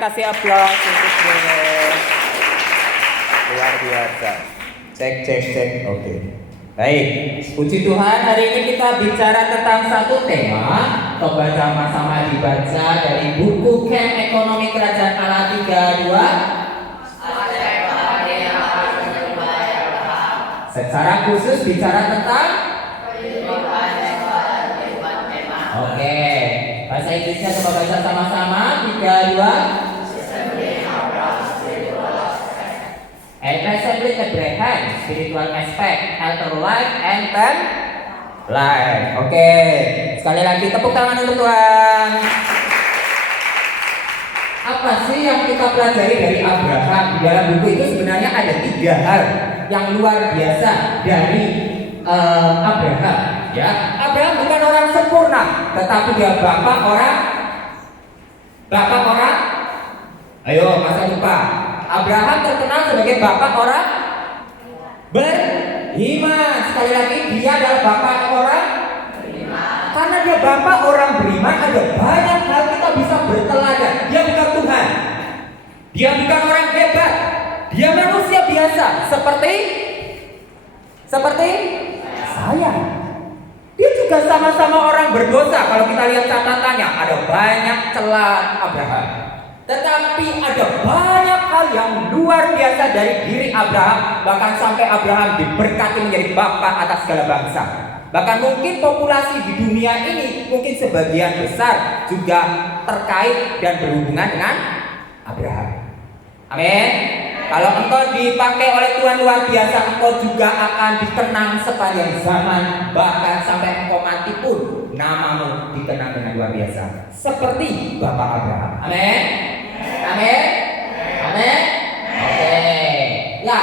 Kasih aplaus untuk Bro. Luar biasa. Cek. Oke. Baik, puji Tuhan, hari ini kita bicara tentang satu tema. Coba sama-sama dibaca dari buku Camp Ekonomi Kerajaan Allah 32. Secara khusus bicara tentang Oke, bahasa Inggrisnya coba baca sama-sama. 3, 2. Assembly Abraham, spiritual aspect, altar life, and then life. Oke, sekali lagi tepuk tangan untuk Tuhan. Apa sih yang kita pelajari dari Abraham? Di dalam buku itu sebenarnya ada 3 hal yang luar biasa dari Abraham. Ya, Abraham bukan orang sempurna, tetapi dia bapak orang. Ayo, masa lupa. Abraham terkenal sebagai bapak orang beriman. Sekali lagi, dia adalah bapak orang beriman. Karena dia bapak orang beriman, ada banyak hal kita bisa berteladan. Dia bukan Tuhan, dia bukan orang hebat, dia manusia biasa seperti saya. Dia juga sama-sama orang berdosa. Kalau kita lihat catatannya, ada banyak celah Abraham. Tetapi ada banyak hal yang luar biasa dari diri Abraham. Bahkan sampai Abraham diberkati menjadi bapak atas segala bangsa. Bahkan mungkin populasi di dunia ini mungkin sebagian besar juga terkait dan berhubungan dengan Abraham. Amin. Kalau engkau dipakai oleh Tuhan luar biasa, engkau juga akan dikenang sepanjang zaman. Bahkan sampai engkau mati pun namamu dikenang dengan luar biasa, seperti Bapak Abraham. Amin. Amin. Amin. Oke. Ya,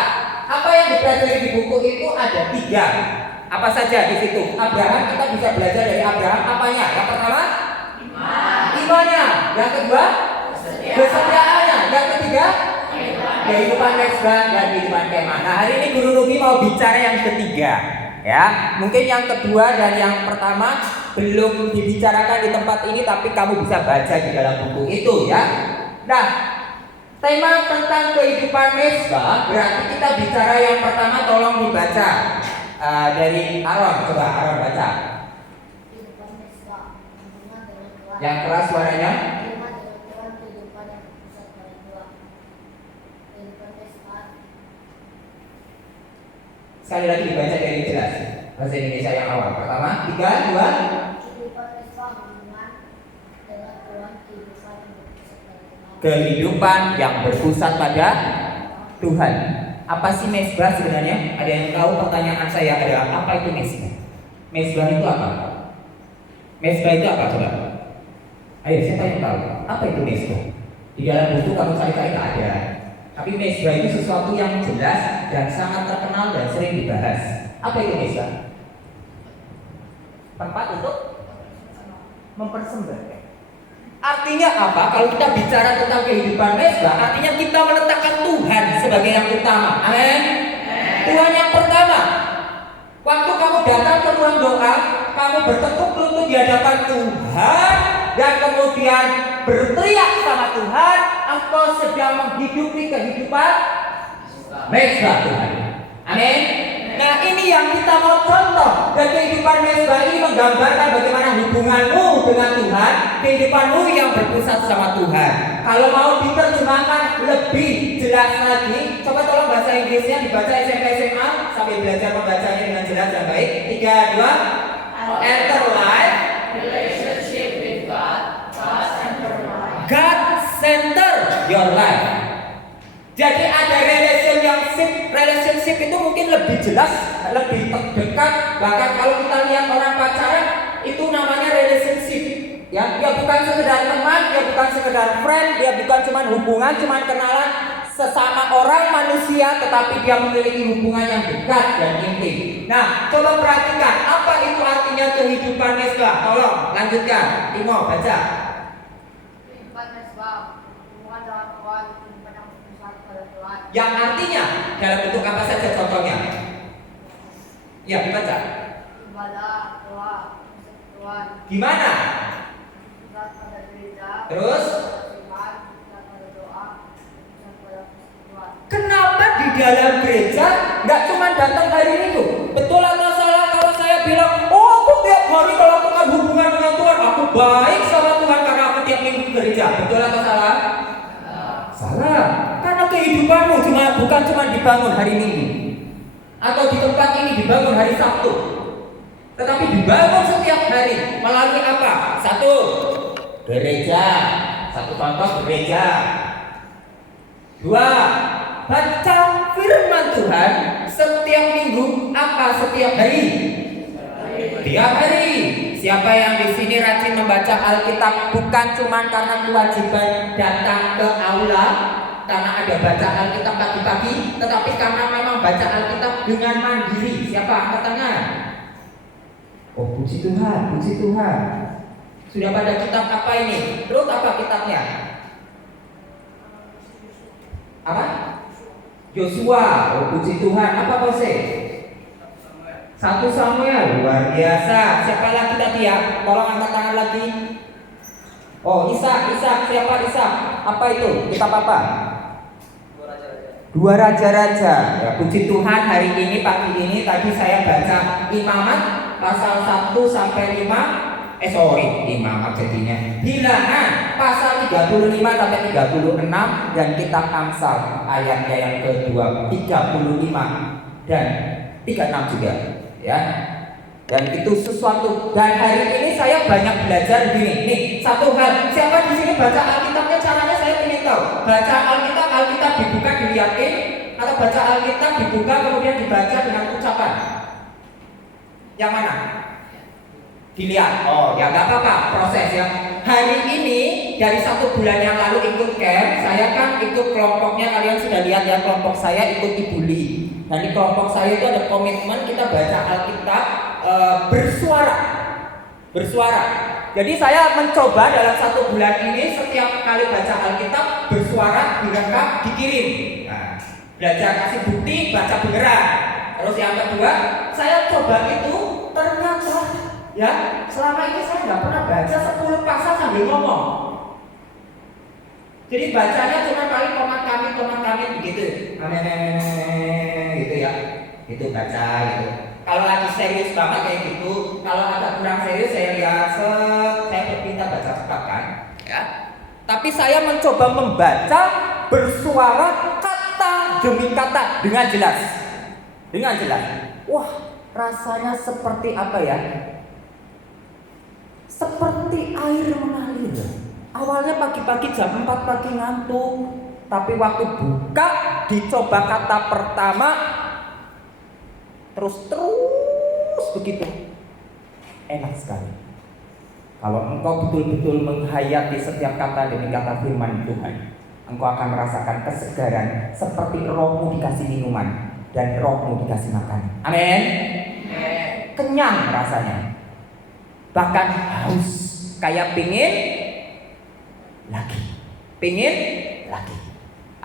apa yang dipelajari di buku itu ada 3. Apa saja di situ? Abraham, kita bisa belajar dari Abraham apanya? Yang pertama, imannya. Yang kedua, kesetiaannya. Yang ketiga, kehidupan mesbah dan kehidupan kemah. Nah, hari ini Guru Ruby mau bicara yang ketiga. Ya, mungkin yang kedua dan yang pertama belum dibicarakan di tempat ini, tapi kamu bisa baca di dalam buku itu ya. Nah, tema tentang kehidupan mesbah berarti kita bicara yang pertama, tolong dibaca dari Aaron. Coba Aaron baca. Yang keras suaranya. Sekali lagi dibaca dari jelas. Bahasa Indonesia yang awal. Pertama, 3, 2. Kehidupan yang berpusat pada Tuhan. Apa sih mesbah sebenarnya? Ada yang tahu? Pertanyaan saya adalah, apa itu mesbah? Mesbah itu apa? Mesbah itu apa? Coba. Ayo, siapa yang tahu? Apa itu mesbah? Di dalam buku kamu cari-cari tak ada. Tapi mesbah itu sesuatu yang jelas dan sangat terkenal dan sering dibahas. Apa itu mesbah? Tempat untuk mempersembahkan. Artinya apa? Kalau kita bicara tentang kehidupan mesbah, artinya kita meletakkan Tuhan sebagai yang utama. Amin. Tuhan yang pertama. Waktu kamu datang ke ruang doa, kamu bertekuk lutut di hadapan Tuhan dan kemudian berteriak sama Tuhan, engkau sedang menghidupi kehidupan mesbah Tuhan. Amin. Nah, ini yang kita mau contoh. Dan kehidupan mesbah ini menggambarkan bagaimana hubunganmu dengan Tuhan, kehidupanmu yang berpusat sama Tuhan. Kalau mau diterjemahkan lebih jelas lagi, coba tolong bahasa Inggrisnya dibaca SMP SMA sambil belajar membacanya dengan jelas dan baik. 3, 2. Enter life. Relationship with God. God center your life. Jadi ada relationship itu mungkin lebih jelas, lebih dekat. Bahkan kalau kita lihat orang pacaran, itu namanya relationship. Ya, dia bukan sekedar teman, dia bukan sekedar friend, dia bukan cuma hubungan, cuma kenalan sesama orang manusia, tetapi dia memiliki hubungan yang dekat dan intim. Nah, coba perhatikan apa itu artinya kehidupan mesbah. Tolong lanjutkan, Timo baca. Kehidupan mesbah, hubungan dengan Tuhan, kehidupan yang berpusat pada Tuhan. Yang artinya dalam bentuk apa saja contohnya? Ya, dibaca. Ibadah, doa, Tuhan. Gimana? Pusat pada gereja. Terus? Iman, pusat pada dalam gereja nggak cuma datang hari Minggu. Betul atau salah kalau saya bilang, oh aku tiap hari melakukan hubungan dengan Tuhan, aku baik sama Tuhan karena aku tiap minggu ke gereja. Betul atau salah? Salah. Karena kehidupanmu bukan cuma dibangun hari Minggu atau di tempat ini dibangun hari Sabtu, tetapi dibangun setiap hari melalui apa? Satu, gereja. Satu contoh gereja. Dua, baca firman Tuhan setiap minggu. Apa setiap hari? Tiap hari. Siapa yang di sini rajin membaca Alkitab bukan cuma karena kewajiban datang ke aula karena ada baca Alkitab pagi-pagi, tetapi karena memang baca Alkitab dengan mandiri. Siapa angkat tangan? Oh, puji Tuhan, puji Tuhan. Sudah pada kitab apa ini? Ruth apa kitabnya? Apa? Yosua. Oh, puji Tuhan. Apa Kose? 1 Samuel. Luar biasa. Siapa lagi tadi ya? Tolong angkat tangan lagi. Oh, Ishak. Siapa Ishak? Apa itu? Kitab apa? Dua Raja-Raja. Ya, puji Tuhan, hari ini pagi ini tadi saya baca Imamat pasal 1 sampai 5. Imamat jadinya. Bilangan pasal 35 sampai 36 dan kitab Amsal ayatnya yang kedua 35 dan 36 juga, ya. Dan itu sesuatu. Dan hari ini saya banyak belajar begini. Nih, satu hal. Siapa di sini baca Alkitabnya? Caranya saya ingin tahu. Baca Alkitab dibuka dilihatin atau baca Alkitab dibuka kemudian dibaca dengan ucapan? Yang mana? Dilihat. Oh, ya nggak apa-apa, proses ya. Hari ini dari 1 bulan yang lalu ikut camp, saya kan ikut kelompoknya, kalian sudah lihat ya, kelompok saya ikut Ibuli. Nah di kelompok saya itu ada komitmen kita baca Alkitab bersuara. Jadi saya mencoba dalam 1 bulan ini setiap kali baca Alkitab bersuara, direkam, dikirim. Nah, belajar kasih bukti, baca beneran. Terus yang kedua, saya coba itu ternyata ya, selama ini saya nggak pernah baca 10 pasal sambil ngomong. Jadi bacanya cuma kali komat kami begitu. Amin, gitu ya. Itu baca gitu. Kalau lagi serius banget kayak gitu, kalau agak kurang serius saya lihat saya berpinta baca cepat kan, ya. Tapi saya mencoba membaca bersuara kata demi kata dengan jelas. Wah, rasanya seperti apa ya? Seperti air mengalir. Awalnya pagi-pagi jam 4 pagi ngantuk, tapi waktu buka dicoba kata pertama terus begitu. Enak sekali. Kalau engkau betul-betul menghayati setiap kata demi kata firman Tuhan, engkau akan merasakan kesegaran seperti rohmu dikasih minuman dan rohmu dikasih makan. Amin. Kenyang rasanya. Bahkan haus, kayak pingin lagi.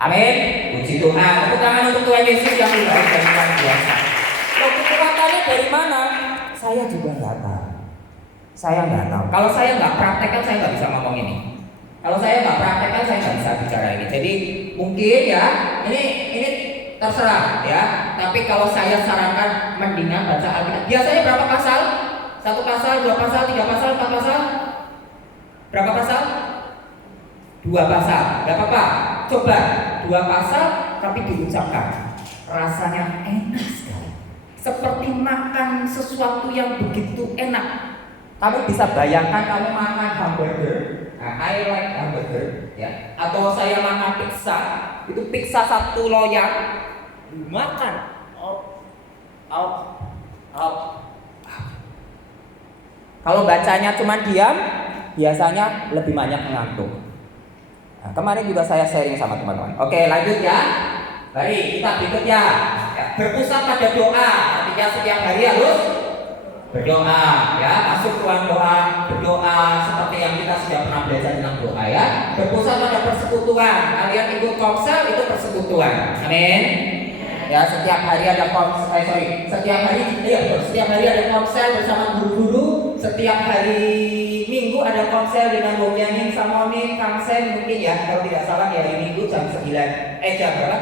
Amin. Puji Tuhan. Tepuk tangan untuk Tuhan Yesus yang baik dan luar biasa. Kekuatannya dari mana? Saya juga nggak tahu. Kalau saya nggak praktekkan, saya nggak bisa ngomong ini. Kalau saya nggak praktekkan, saya nggak bisa bicara ini. Jadi mungkin ya, ini terserah ya. Tapi kalau saya sarankan mendingan baca Alkitab. Biasanya berapa pasal? 1 pasal, 2 pasal, 3 pasal, 4 pasal? Berapa pasal? 2 pasal. Gak apa-apa. Coba 2 pasal tapi diucapkan. Rasanya enak sekali. Seperti makan sesuatu yang begitu enak. Kamu bisa bayangkan kamu makan hamburger. Nah, I like hamburger ya. Atau saya makan pizza. Itu pizza 1 loyang. Makan. Kalau bacanya cuma diam, biasanya lebih banyak mengantuk. Nah, kemarin juga saya sharing sama teman-teman. Oke, lanjut ya. Baik, kita berikutnya. Ya, berpusat pada doa. Artinya setiap hari harus berdoa. Ya, masuk ruang doa, berdoa seperti yang kita sudah pernah belajar tentang doa ya. Berpusat pada persekutuan. Kalian ikut komsel itu persekutuan. Amin. Ya, setiap hari ada setiap hari ada komsel bersama guru-guru. Setiap hari Minggu ada komsel dengan Bomyanin, Samonin, Kamsen mungkin ya. Kalau tidak salah di hari Minggu jam 9. Jam berapa?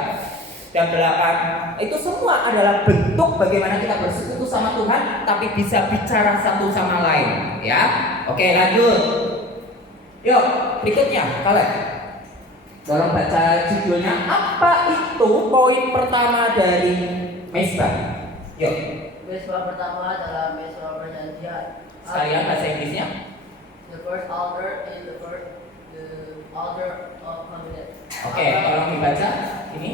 dan 8 itu semua adalah bentuk bagaimana kita bersekutu sama Tuhan tapi bisa bicara satu sama lain ya. Oke, lanjut. Yuk, berikutnya kalian tolong baca judulnya, apa itu poin pertama dari mesbah. Yuk. Mesbah pertama adalah mesbah perjanjian. Sekalian bahasa Inggrisnya. The first altar is the altar of covenant. Oke, tolong dibaca ini.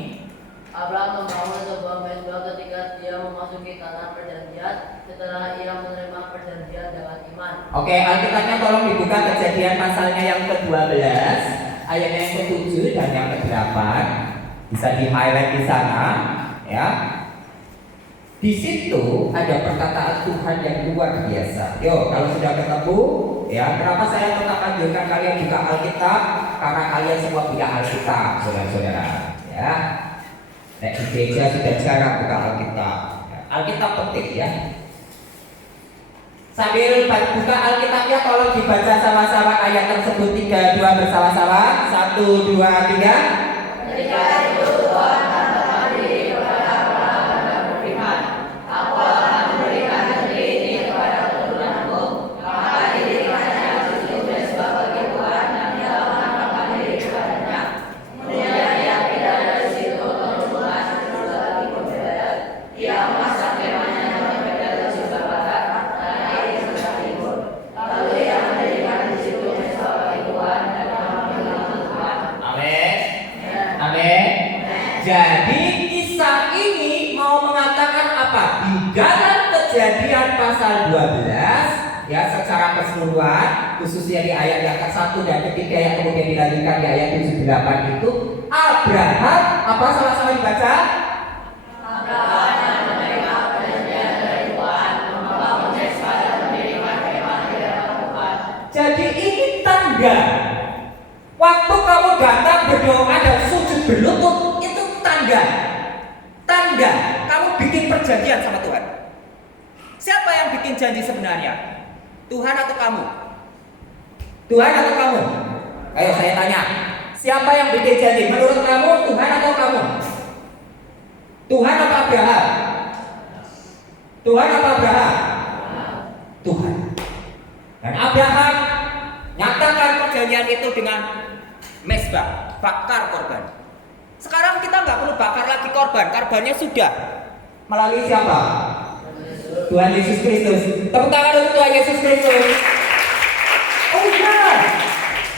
Abraham membangun sebuah mesbah ketika dia memasuki tanah perjanjian setelah ia menerima perjanjian dengan iman. Oke, Alkitabnya tolong dibuka Kejadian pasalnya yang ke-12, ayatnya yang ke-7 dan yang ke-8. Bisa di-highlight di sana, ya. Di situ ada perkataan Tuhan yang luar biasa. Yo, kalau sudah ketemu, ya, kenapa saya tetap anjurkan kalian buka Alkitab? Karena kalian semua punya Alkitab, saudara-saudara. Ya, nah, di gereja sudah jarang buka Alkitab. Alkitab penting ya. Sambil buka Alkitabnya, tolong dibaca sama-sama ayat tersebut 3, 2 bersama-sama. 1, 2, 3. Ketika itu Tuhan berkata kepada Abraham dan berfirman, Aku akan memberikan negeri ini kepada keturunanmu, maka didirikannya suatu mesbah bagi Tuhan yang ia menampakkan diri kepadanya. Kemudian ia pindah dari situ untuk mengasuh lagi pembedaan. Ia memasang kemahnya yang berbeda di sebelah barat dan lain di sebelah timur. Lalu ia mendirikan di situ mesbah bagi Tuhan dan memanggil Tuhan. Amin. Amin. Jadi kisah ini mau mengatakan apa? Di dalam Kejadian pasal 12 ya, secara keseluruhan, khususnya di ayat yang ke-1 dan ketiga yang kemudian dilanjutkan di ayat 7-8 itu, Abraham apa sama-sama dibaca? Abraham yang menerima perjanjian dari Tuhan, membangun mesbah dan mendirikan kemah di hadapan Tuhan. Jadi ini tanda. Waktu kamu datang berdoa dan sujud berlutut, itu tanda. Tanda kamu bikin perjanjian sama Tuhan. Siapa yang bikin janji sebenarnya? Tuhan atau kamu? Tuhan atau kamu? Ayo saya tanya. Siapa yang bikin janji? Menurut kamu Tuhan atau kamu? Tuhan atau Abraham? Tuhan atau Abraham? Tuhan. Dan Abraham nyatakan perjanjian itu dengan mesbah, bakar korban. Sekarang kita nggak perlu bakar lagi korban, korbannya sudah melalui siapa? Tuhan Yesus Kristus. Tepuk tangan untuk Tuhan Yesus Kristus. Oh iya,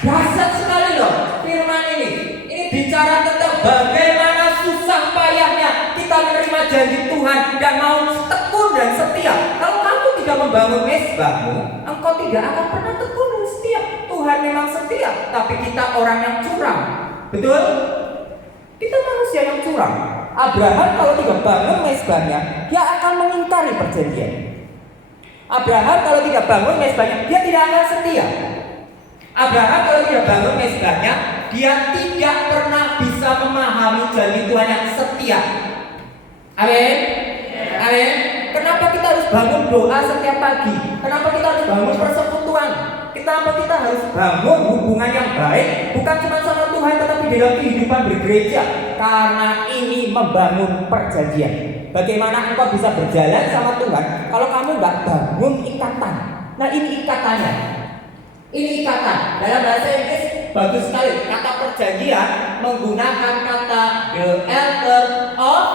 dahsyat sekali loh firman ini. Ini bicara tentang bagaimana susah payahnya kita menerima janji Tuhan dan mau tekun dan setia. Kalau kamu tidak membangun mesbahmu, engkau tidak akan pernah tekun dan setia. Tuhan memang setia, tapi kita orang yang curang. Betul? Kita manusia yang curang. Abraham kalau tidak bangun mesbahnya, dia akan mengingkari perjanjian. Abraham kalau tidak bangun mesbahnya, dia tidak akan setia. Abraham kalau tidak bangun mesbahnya, dia tidak pernah bisa memahami janji Tuhan yang setia. Amin. Amin. Kenapa kita harus bangun doa setiap pagi? Kenapa kita harus bangun persekutuan? Kenapa kita harus bangun hubungan yang baik? Bukan cuma sama Tuhan, tetapi dalam kehidupan bergereja. Karena ini membangun perjanjian. Bagaimana engkau bisa berjalan sama Tuhan kalau kamu nggak bangun ikatan? Nah, ini ikatannya. Ini ikatan. Dalam bahasa Inggris bagus sekali. Kata perjanjian menggunakan kata the altar of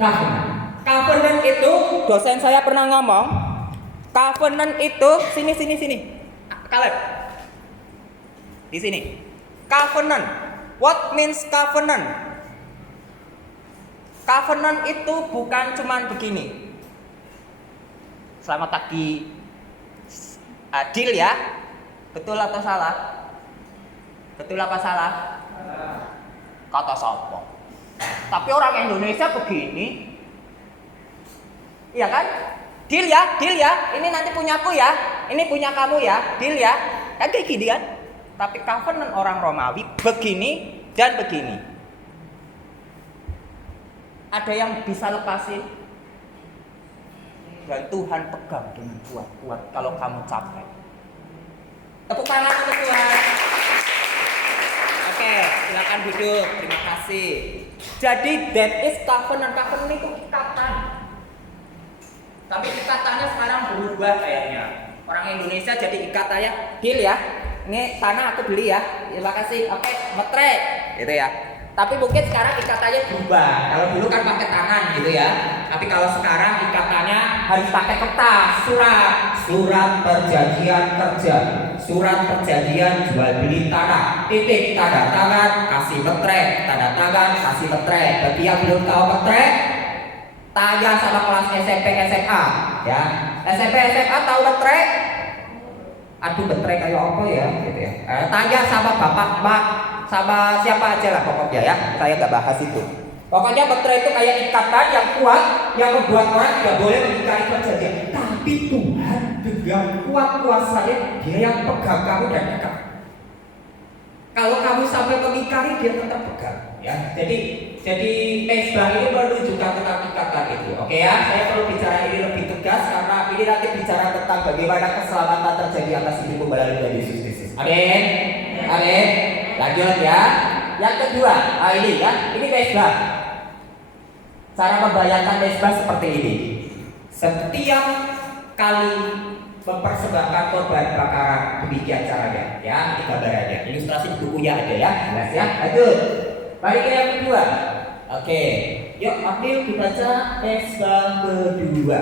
covenant. Covenant itu, dosen saya pernah ngomong, covenant itu sini. Kalian di sini. Covenant. What means covenant? Covenant itu bukan cuman begini. Selamat pagi. Adil ya? Betul atau salah? Betul apa salah? Kata sopo. Tapi orang Indonesia begini. Iya kan? Deal ya. Ini nanti punyaku ya. Ini punya kamu ya. Deal ya. Kan kayak gini kan? Tapi covenant orang Romawi begini dan begini. Ada yang bisa lepasin? Dan Tuhan pegang dengan kuat-kuat kalau kamu capek. Tepuk tangan untuk Tuhan. Oke, silakan duduk. Terima kasih. Jadi that is covenant. Covenant itu ikatan. Tapi ikatannya sekarang berubah kayaknya. Orang Indonesia jadi ikatannya deal ya. Ini tanah aku beli ya. Terima kasih. Oke, metre gitu ya. Tapi mungkin sekarang ikatannya berubah. Kalau dulu kan pakai tangan gitu ya. Tapi kalau sekarang ikatannya harus pakai kertas, surat perjanjian kerja, surat perjanjian jual beli tanah, titik, tanda tangan, kasih metre, tanda tangan, kasih metre. Bagi yang belum tahu metre, tanya sama kelas SMP SMA ya. SMP SMA tahu metre? Aduh, metre kayak apa ya gitu ya. Tanya sama bapak, mak, sama siapa aja lah pokoknya ya. Saya nggak bahas itu. Pokoknya metre itu kayak ikatan yang kuat yang membuat orang tidak boleh mengingkari perjanjian. Tapi Tuhan dengan kuat kuasanya Dia yang pegang kamu dan ikat. Kalau kamu sampai mengingkari, Dia tetap pegang. Ya, jadi mesbah ini menunjukkan tentang ikatan itu. Oke ya, saya perlu bicara ini lebih tegas karena ini nanti bicara tentang bagaimana keselamatan terjadi atas hidupmu melalui Tuhan Yesus Kristus. Amin. Amin. Lanjut ya. Yang kedua, ini ya, ini mesbah. Cara membayangkan mesbah seperti ini. Setiap kali mempersembahkan korban bakaran, demikian caranya ya, ini gambarannya. Ilustrasi di bukunya ada ya, jelas ya. Lanjut. Balik ke yang kedua. Oke, yuk ambil dibaca mesbah kedua.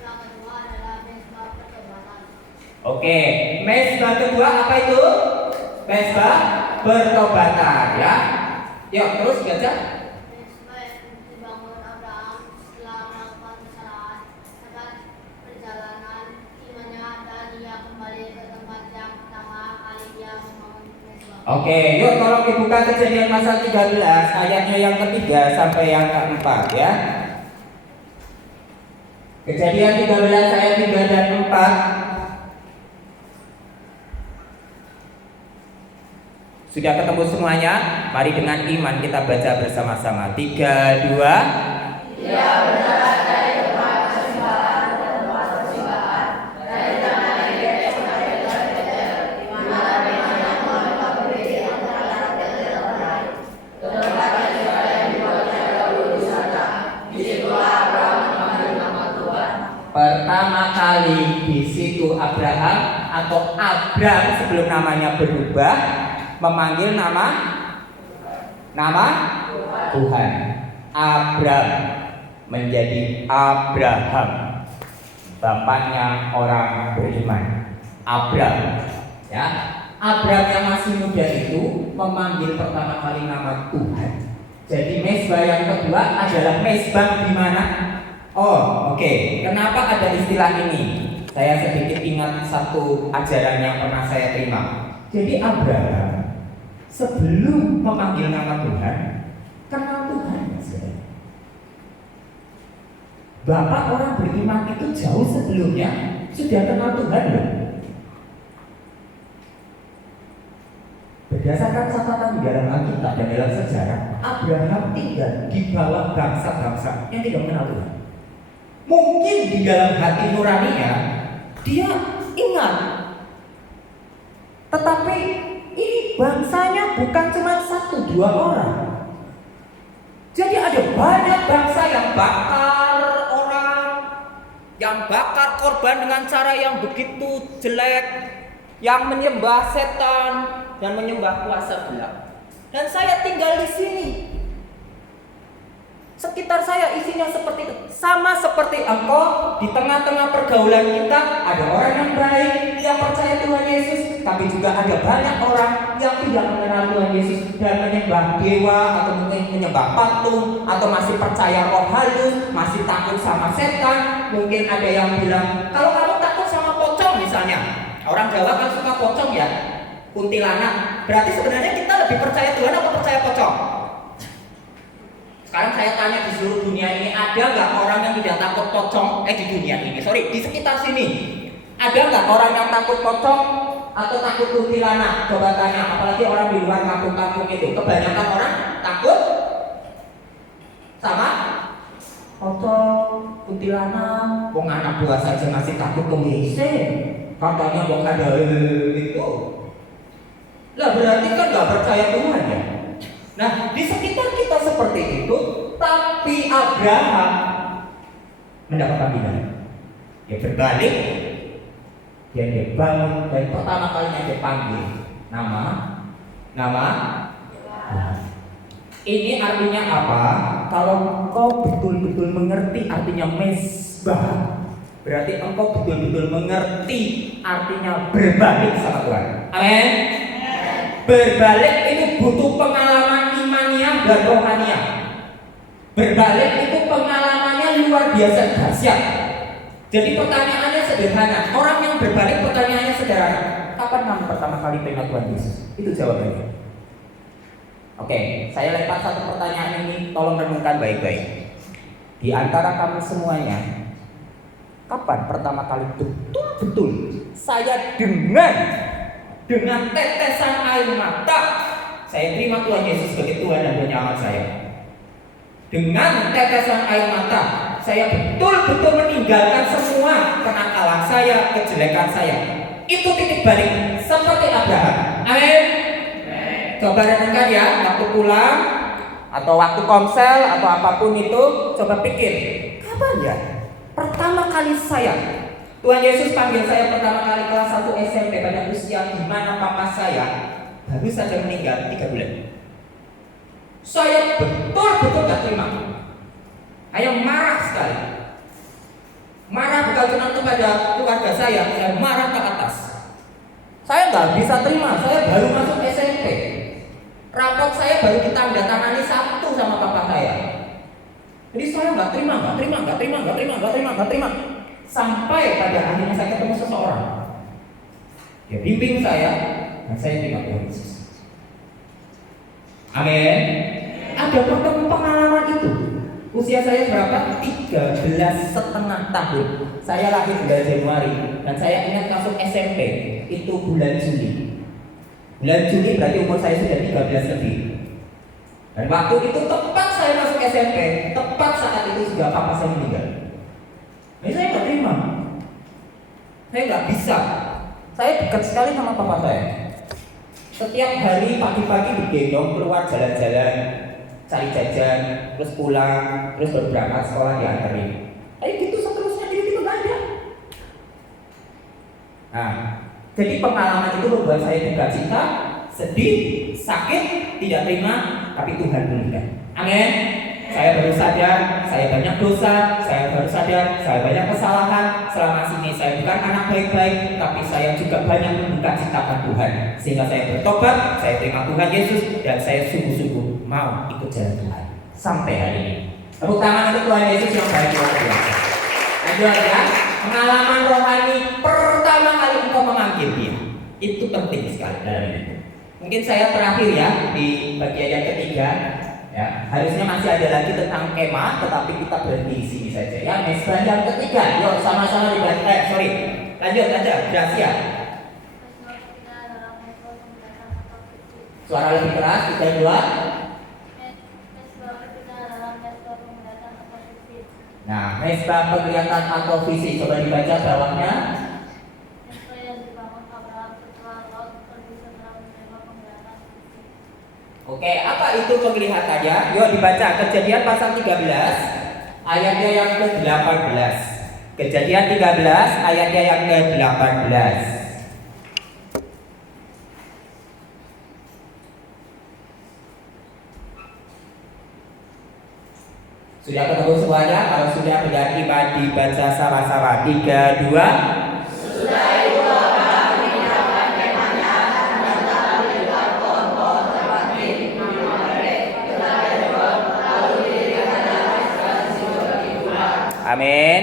Yang kedua adalah mesbah pertobatan. Oke, mesbah kedua apa itu? Mesbah pertobatan ya. Yuk terus baca. Mesbah yang dibangun Abraham setelah melakukan kesalahan akan perjalanan imannya dan ia kembali ke tempat yang pertama kali dia membangun mesbah. Oke, yuk tolong dibuka Kejadian pasal 13 ayatnya yang ketiga sampai yang keempat ya. Kejadian 13 ayat 3 dan 4. Sudah ketemu semuanya? Mari dengan iman kita baca bersama-sama. 3, 2. Dia berjalan dari tempat persembahan ke tempat persembahan, dari tanah Negeb sampai ke Betel, di mana yang mereka beri di antara Betel dan Ai. Ke tempat yang dibuatnya dahulu di sana. Disitulah Abraham memanggil nama Tuhan. Pertama kali di situ Abraham atau Abram sebelum namanya berubah memanggil nama Tuhan. Abram menjadi Abraham, bapaknya orang beriman. Abram, ya. Abram yang masih muda itu memanggil pertama kali nama Tuhan. Jadi mesbah yang kedua adalah mesbah di mana? Oh, oke. Kenapa ada istilah ini? Saya sedikit ingat satu ajaran yang pernah saya terima. Jadi Abraham sebelum memanggil nama Tuhan, kenal Tuhan. Bapak orang beriman itu jauh sebelumnya sudah kenal Tuhan loh. Berdasarkan catatan di dalam Alkitab dan dalam sejarah, Abraham tinggal di bawah bangsa-bangsa yang tidak mengenal Tuhan. Mungkin di dalam hati nuraninya dia ingat, tetapi ini bangsanya bukan cuma 1-2 orang. Jadi ada banyak bangsa yang bakar orang, yang bakar korban dengan cara yang begitu jelek, yang menyembah setan dan menyembah kuasa gelap. Dan saya tinggal di sini. Sekitar saya isinya seperti itu. Sama seperti engkau, di tengah-tengah pergaulan kita ada orang yang baik, yang percaya Tuhan Yesus, tapi juga ada banyak orang yang tidak mengenal Tuhan Yesus dan menyembah dewa atau mungkin menyembah patung atau masih percaya roh halus, masih takut sama setan. Mungkin ada yang bilang, kalau kamu takut sama pocong misalnya, orang Jawa kan suka pocong ya, kuntilanak. Berarti sebenarnya kita lebih percaya Tuhan atau percaya pocong? Sekarang saya tanya di seluruh dunia ini, ada nggak orang yang tidak takut pocong? Di dunia ini, di sekitar sini, ada nggak orang yang takut pocong atau takut kuntilanak? Coba tanya, apalagi orang di luar kampung-kampung itu. Kebanyakan orang takut sama pocong, kuntilanak. Wong anak buah saja masih takut ke WC. Katanya wong ada itu. Lah berarti kan nggak percaya Tuhan ya. Nah di sekitar kita seperti itu, tapi Abraham mendapatkan pilihan. Dia berbalik, dia bangun dan pertama kalinya dia panggil nama Tuhan. Ini artinya apa? Kalau engkau betul-betul mengerti artinya mesbah, berarti engkau betul-betul mengerti artinya berbalik sama Tuhan. Amin. Berbalik itu butuh pengalaman imaniah dan rohaniah. Berbalik itu pengalamannya luar biasa dahsyat. Jadi pertanyaannya sederhana. Orang yang berbalik pertanyaannya sederhana. Kapan kamu pertama kali terima Tuhan Yesus? Itu jawabannya. Oke, saya lempar satu pertanyaan ini, tolong renungkan baik-baik. Di antara kamu semuanya, kapan pertama kali betul-betul saya dengan tetesan air mata saya terima Tuhan Yesus sebagai Tuhan dan Penyelamat saya? Dengan tetesan air mata saya betul-betul meninggalkan semua kenakalan saya, kejelekan saya. Itu titik balik seperti Abraham. Amin. Coba renungkan ya, waktu pulang atau waktu komsel atau apapun itu, coba pikir, kapan ya pertama kali Tuhan Yesus panggil saya pertama kali kelas 1 SMP pada usia di mana papa saya baru saja meninggal 3 bulan. Saya betul-betul gak terima. Saya marah sekali. Marah bukan cuma kepada keluarga saya marah ke atas. Saya nggak bisa terima, saya baru masuk SMP. Rapot saya baru ditandatangani Sabtu sama papa saya. Jadi saya nggak terima. Sampai pada akhirnya saya ketemu seseorang. Dia bimbing saya dan saya terima Tuhan Yesus. Amin. Ada pengalaman itu. Usia saya berapa? 13,5 tahun. Saya lahir bulan Januari dan saya ingat masuk SMP itu bulan Juli. Bulan Juli berarti umur saya sudah 13 lebih. Dan waktu itu tepat saya masuk SMP, tepat saat itu juga papa saya meninggal. Ini saya nggak terima. Saya nggak bisa. Saya dekat sekali sama papa saya. Setiap hari pagi-pagi digendong keluar jalan-jalan, cari jajan, terus pulang, terus berangkat sekolah dianterin. Gitu seterusnya tiba-tiba nggak ada. Nah, jadi pengalaman itu membuat saya duka cita, sedih, sakit, tidak terima, tapi Tuhan pulihkan. Amin. Saya baru sadar, saya banyak dosa, saya baru sadar, saya banyak kesalahan. Selama sini saya bukan anak baik-baik, tapi saya juga banyak menduka citakan Tuhan. Sehingga saya bertobat, saya terima Tuhan Yesus, dan saya sungguh-sungguh mau ikut jalan Tuhan sampai hari ini. Tepuk tangan untuk Tuhan Yesus yang baik luar biasa. Lanjut ya, pengalaman rohani pertama kali engkau memanggil Dia, itu penting sekali dalam hidup. Mungkin saya terakhir ya di bagian yang ketiga. Ya, harusnya masih ada lagi tentang kemah, tetapi kita berhenti di sini saja ya. Mesbah yang ketiga, yuk sama-sama dibaca. Lanjut aja, Gracia. Suara lebih keras, 3, 2. Nah, mesbah penglihatan atau visi, coba dibaca bawahnya. Oke, apa itu penglihatannya? Yuk dibaca Kejadian pasal 13 ayatnya yang ke-18. Kejadian 13 ayatnya yang ke-18. Sudah ketemu semuanya? Kalau sudah berarti dibaca sama-sama. 3, 2. Sudah itu Abraham meninggalkan kemahnya dan telah mendirikan pohon-pohon terpanggil di Mamre, telah Hebron, lalu didirikannya mesbah di situ bagi Tuhan. Amin.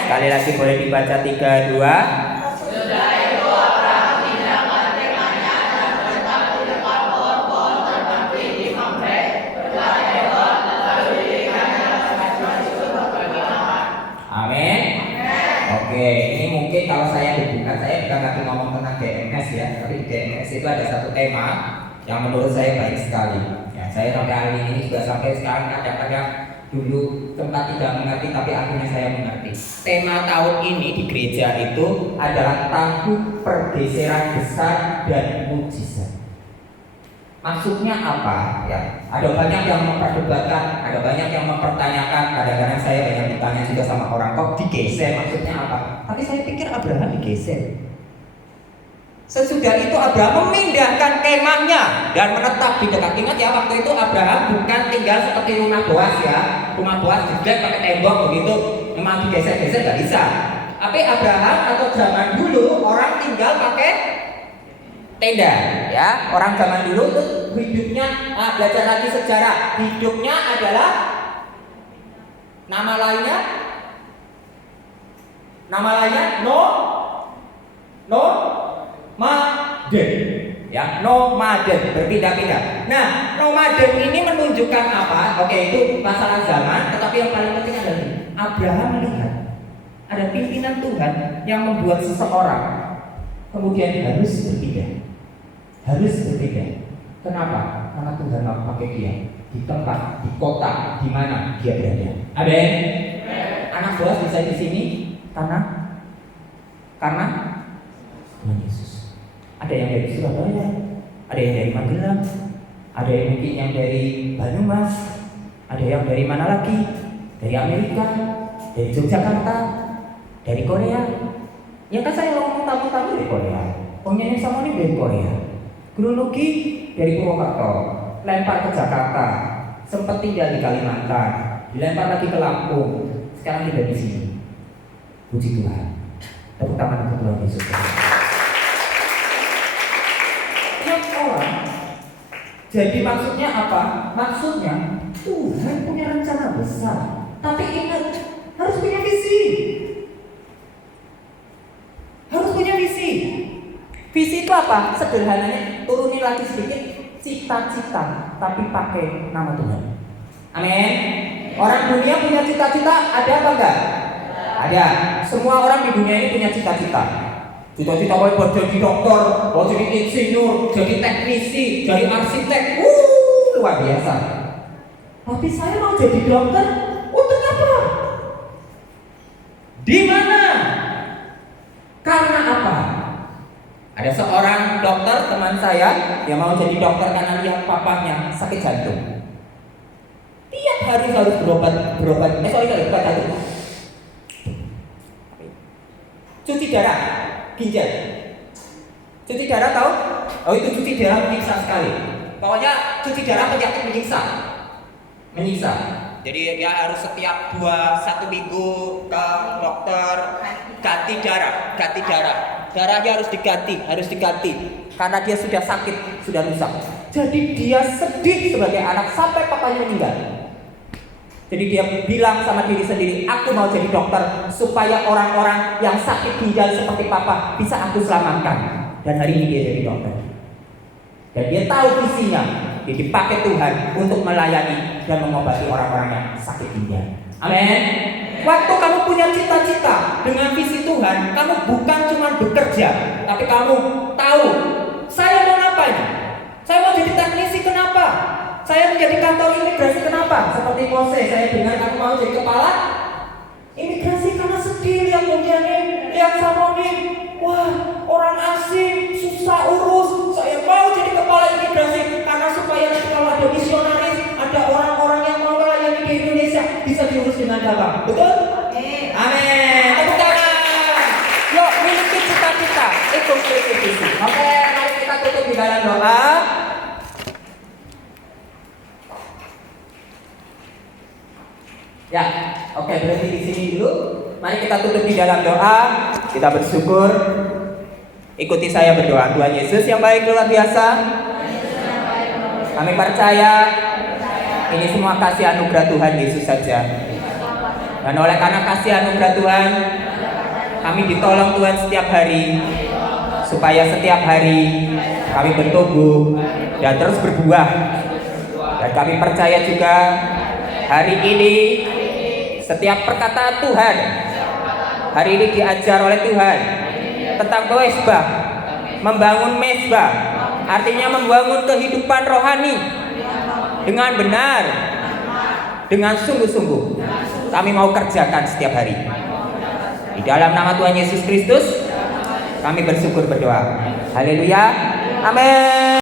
Sekali lagi boleh dibaca 3, 2. Sudah itu Abraham meninggalkan kemahnya dan telah mendirikan pohon-pohon terpanggil di Mamre, telah Hebron, lalu didirikannya mesbah di situ bagi Tuhan. Amin. Oke, ini mungkin kalau saya hubungkan, saya bukan lagi ngomong tentang DMS ya, tapi di DMS itu ada satu tema yang menurut saya baik sekali. Ya, saya sampai hari ini juga sampai sekarang kadang-kadang dulu sempat tidak mengerti, tapi akhirnya saya mengerti. Tema tahun ini di gereja itu adalah tahun pergeseran besar dan mujizat. Maksudnya apa? Ya, ada banyak yang memperdebatkan, ada banyak yang mempertanyakan. Kadang-kadang saya banyak ditanya juga sama orang, kok digeser? Maksudnya apa? Tapi saya pikir Abraham digeser. Sesudah itu Abraham memindahkan kemahnya dan menetap di dekat. Ingat ya, waktu itu Abraham bukan tinggal seperti rumah Boas ya. Rumah Boas digeser pakai tembok begitu, memang digeser-geser nggak bisa. Tapi Abraham atau zaman dulu orang tinggal pakai tenda ya. Orang zaman dulu tuh hidupnya, belajar lagi sejarah, hidupnya adalah nama lainnya nomaden ya, nomaden, berpindah-pindah. Nah, nomaden ini menunjukkan apa? Oke, itu masalah zaman, tetapi yang paling penting adalah Abraham melihat ada pimpinan Tuhan yang membuat seseorang kemudian harus berpindah. Kenapa? Karena Tuhan mau pakai dia di tempat, di kota, di mana dia berada. Amin. Anak Boas bisa di sini karena Tuhan Yesus. Ada yang dari Surabaya, ada yang dari Magelang, ada yang mungkin yang dari Banyumas, ada yang dari mana lagi? Dari Amerika, dari Yogyakarta, dari Korea. Ya kan saya ngomong tamu-tamu dari Korea. Penyanyi sama ini dari Korea. Guru Nugi dari Purwokerto, lempar ke Jakarta, sempat tinggal di Kalimantan, dilempar lagi ke Lampung, sekarang tidak di sini. Puji Tuhan. Tepuk tangan untuk Tuhan Yesus. Tiap orang. Jadi maksudnya apa? Maksudnya Tuhan punya rencana besar. Tapi ingat, harus punya visi. Visi itu apa? Sederhananya, turunin lagi sedikit, cita-cita, tapi pakai nama Tuhan. Amin. Orang dunia punya cita-cita, ada apa enggak? Ada. Semua orang di dunia ini punya cita-cita. Cita-cita mau jadi dokter, mau jadi insinyur, jadi teknisi, jadi arsitek. Luar biasa. Tapi saya mau jadi dokter, untuk apa? Di mana? Karena apa? Ada seorang dokter teman saya yang mau jadi dokter karena lihat papanya sakit jantung. Tiap hari harus berobat. Bukan jantung. Cuci darah, ginjal. Cuci darah tahu? Oh, itu cuci darah menyiksa sekali. Pokoknya cuci darah penyakit menyiksa. Jadi dia harus setiap 1 minggu ke dokter ganti darah. Darahnya harus diganti karena dia sudah sakit, sudah rusak. Jadi dia sedih sebagai anak sampai papanya meninggal. Jadi dia bilang sama diri sendiri, aku mau jadi dokter supaya orang-orang yang sakit ginjal seperti papa bisa aku selamatkan. Dan hari ini dia jadi dokter. Dan dia tahu visinya, dia dipakai Tuhan untuk melayani dan mengobati orang-orang yang sakit ginjal. Amin. Waktu kamu punya cita-cita dengan visi Tuhan, kamu bukan cuma bekerja, tapi kamu tahu, saya mau ngapain? Saya mau jadi teknisi, kenapa? Saya menjadi kantor imigrasi, kenapa? Seperti Mose, saya dengar kamu mau jadi kepala imigrasi karena sedih lihat Bunjani, lihat Samoni. Wah, orang asing, susah urus. Saya mau jadi kepala imigrasi karena supaya nanti kalau ada misionaris, ada orang-orang yang mau melayani di Indonesia bisa diurus dengan gampang. Betul? Amin. Tepuk tangan. Yuk, miliki cita-cita, itu visi. Oke, mari kita tutup di dalam doa. Ya, oke, berhenti di sini dulu. Mari kita tutup di dalam doa. Kita bersyukur. Ikuti saya berdoa. Tuhan Yesus yang baik luar biasa, kami percaya ini semua kasih anugerah Tuhan Yesus saja. Dan oleh karena kasih anugerah Tuhan, kami ditolong Tuhan setiap hari, supaya setiap hari kami bertumbuh dan terus berbuah. Dan kami percaya juga hari ini setiap perkataan Tuhan hari ini diajar oleh Tuhan tentang mezbah, membangun mezbah, artinya membangun kehidupan rohani dengan benar, dengan sungguh-sungguh. Kami mau kerjakan setiap hari. Di dalam nama Tuhan Yesus Kristus, kami bersyukur berdoa. Haleluya. Amin.